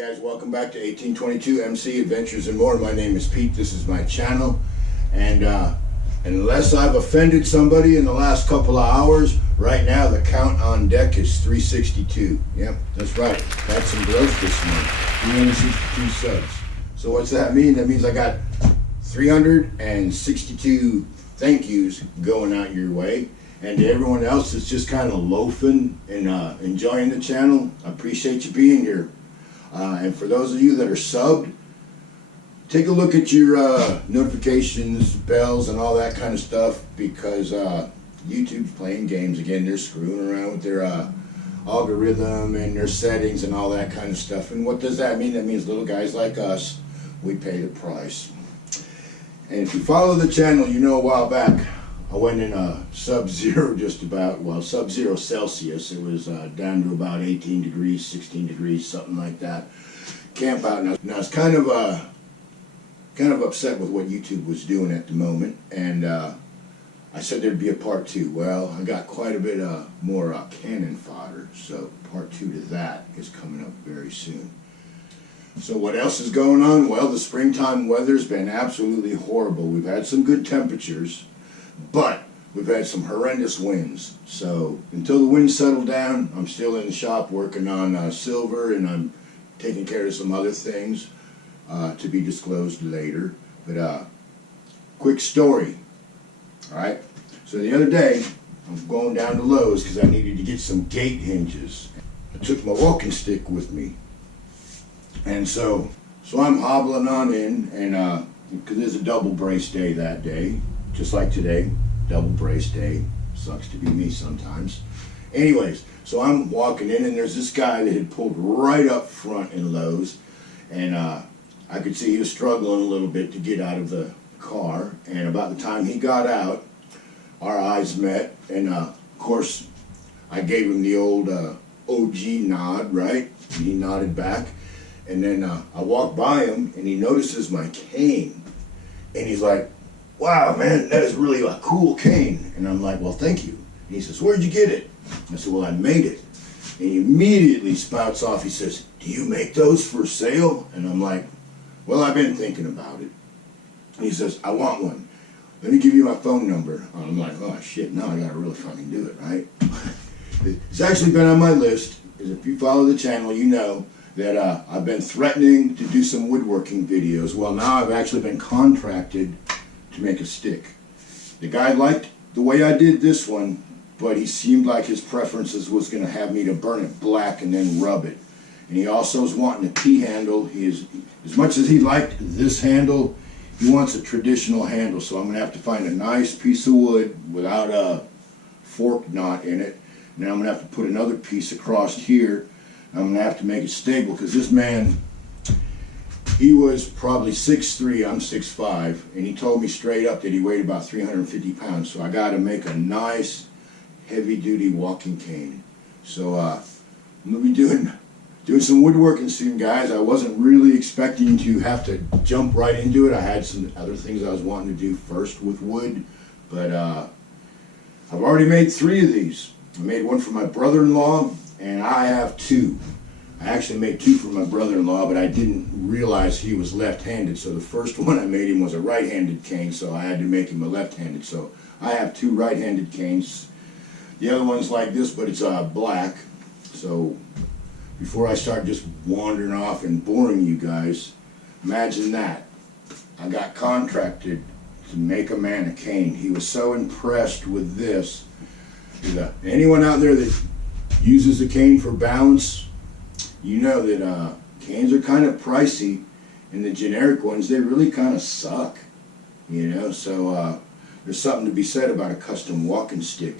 Guys, welcome back to 1822 MC Adventures and More. My name is Pete. This is my channel, and unless I've offended somebody in the last couple of hours, right now the count on deck is 362. Yep, that's right. Had some growth this month. 362 subs. So what's that mean? That means I got 362 thank yous going out your way. And to everyone else that's just kind of loafing and enjoying the channel, I appreciate you being here. And for those of you that are subbed, take a look at your notifications, bells, and all that kind of stuff, because YouTube's playing games again. They're screwing around with their algorithm and their settings and all that kind of stuff. And what does that mean? That means little guys like us, we pay the price. And if you follow the channel, you know a while back, I went in sub-zero just about, well, sub-zero Celsius. It was down to about 18 degrees, 16 degrees, something like that. Camp out. And I was kind of upset with what YouTube was doing at the moment. And I said there'd be a part 2. Well, I got quite a bit more cannon fodder. So part 2 to that is coming up very soon. So what else is going on? Well, the springtime weather's been absolutely horrible. We've had some good temperatures, but we've had some horrendous winds. So until the winds settle down, I'm still in the shop working on silver, and I'm taking care of some other things to be disclosed later. But quick story, all right? So the other day, I'm going down to Lowe's because I needed to get some gate hinges. I took my walking stick with me. And so I'm hobbling on in, and because there's a double brace day that day, just like today, double brace day. Sucks to be me sometimes. Anyways, so I'm walking in, and there's this guy that had pulled right up front in Lowe's, and I could see he was struggling a little bit to get out of the car. And about the time he got out, our eyes met, and of course, I gave him the old OG nod, right? And he nodded back. And then I walked by him, and he notices my cane, and he's like, "Wow, man, that is really a cool cane." And I'm like, "Well, thank you." And he says, "Where'd you get it?" I said, "Well, I made it." And he immediately spouts off. He says, "Do you make those for sale?" And I'm like, "Well, I've been thinking about it." And he says, "I want one. Let me give you my phone number." And I'm like, "Oh, shit, now I gotta really fucking do it, right?" It's actually been on my list, because if you follow the channel, you know that I've been threatening to do some woodworking videos. Well, now I've actually been contracted to make a stick. The guy liked the way I did this one, but he seemed like his preferences was going to have me to burn it black and then rub it. And he also was wanting a T-handle. As much as he liked this handle, he wants a traditional handle. So I'm going to have to find a nice piece of wood without a fork knot in it. And then I'm going to have to put another piece across here. I'm going to have to make it stable, because this man, he was probably 6'3", I'm 6'5", and he told me straight up that he weighed about 350 pounds. So I got to make a nice, heavy-duty walking cane. So I'm going to be doing some woodworking soon, guys. I wasn't really expecting to have to jump right into it. I had some other things I was wanting to do first with wood, but I've already made 3 of these. I made one for my brother-in-law, and I have 2. I actually made 2 for my brother-in-law, but I didn't realize he was left-handed. So the first one I made him was a right-handed cane, so I had to make him a left-handed. So I have 2 right-handed canes. The other one's like this, but it's black. So before I start just wandering off and boring you guys, imagine that. I got contracted to make a man a cane. He was so impressed with this. Anyone out there that uses a cane for balance, you know that canes are kind of pricey, and the generic ones, they really kind of suck, you know. So there's something to be said about a custom walking stick.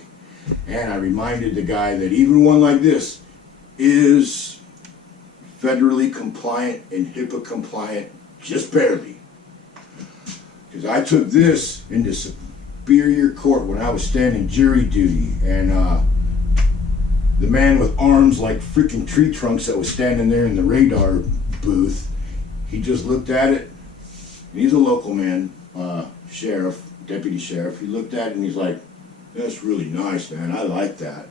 And I reminded the guy that even one like this is federally compliant and HIPAA compliant, just barely. Because I took this into Superior Court when I was standing jury duty, and the man with arms like freaking tree trunks that was standing there in the radar booth, he just looked at it, and he's a local man, sheriff, deputy sheriff. He looked at it and he's like, "That's really nice, man. I like that."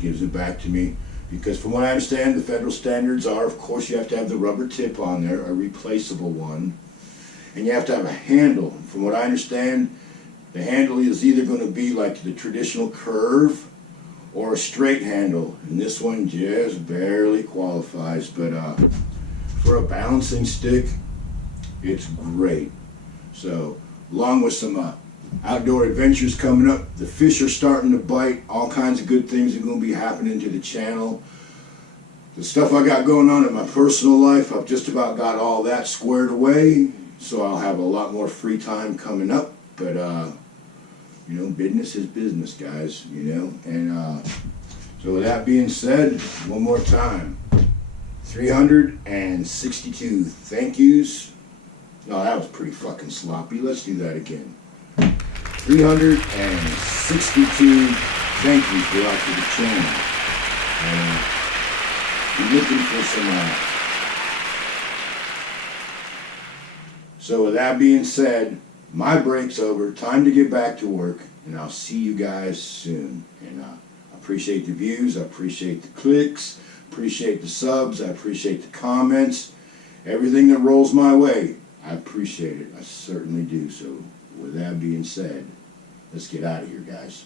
Gives it back to me. because from what I understand, the federal standards are, of course, you have to have the rubber tip on there, a replaceable one, and you have to have a handle. From what I understand, the handle is either going to be like the traditional curve or a straight handle, and this one just barely qualifies, but for a balancing stick, it's great. So, along with some outdoor adventures coming up, the fish are starting to bite, all kinds of good things are going to be happening to the channel. The stuff I got going on in my personal life, I've just about got all that squared away, so I'll have a lot more free time coming up, but you know, business is business, guys, you know, and so with that being said, one more time, 362 thank yous. No, that was pretty fucking sloppy. Let's do that again. 362 thank yous go out to the channel. And we're looking for some So with that being said, my break's over. Time to get back to work, and I'll see you guys soon. And I appreciate the views. I appreciate the clicks. Appreciate the subs. I appreciate the comments. Everything that rolls my way, I appreciate it. I certainly do. So with that being said, let's get out of here, guys.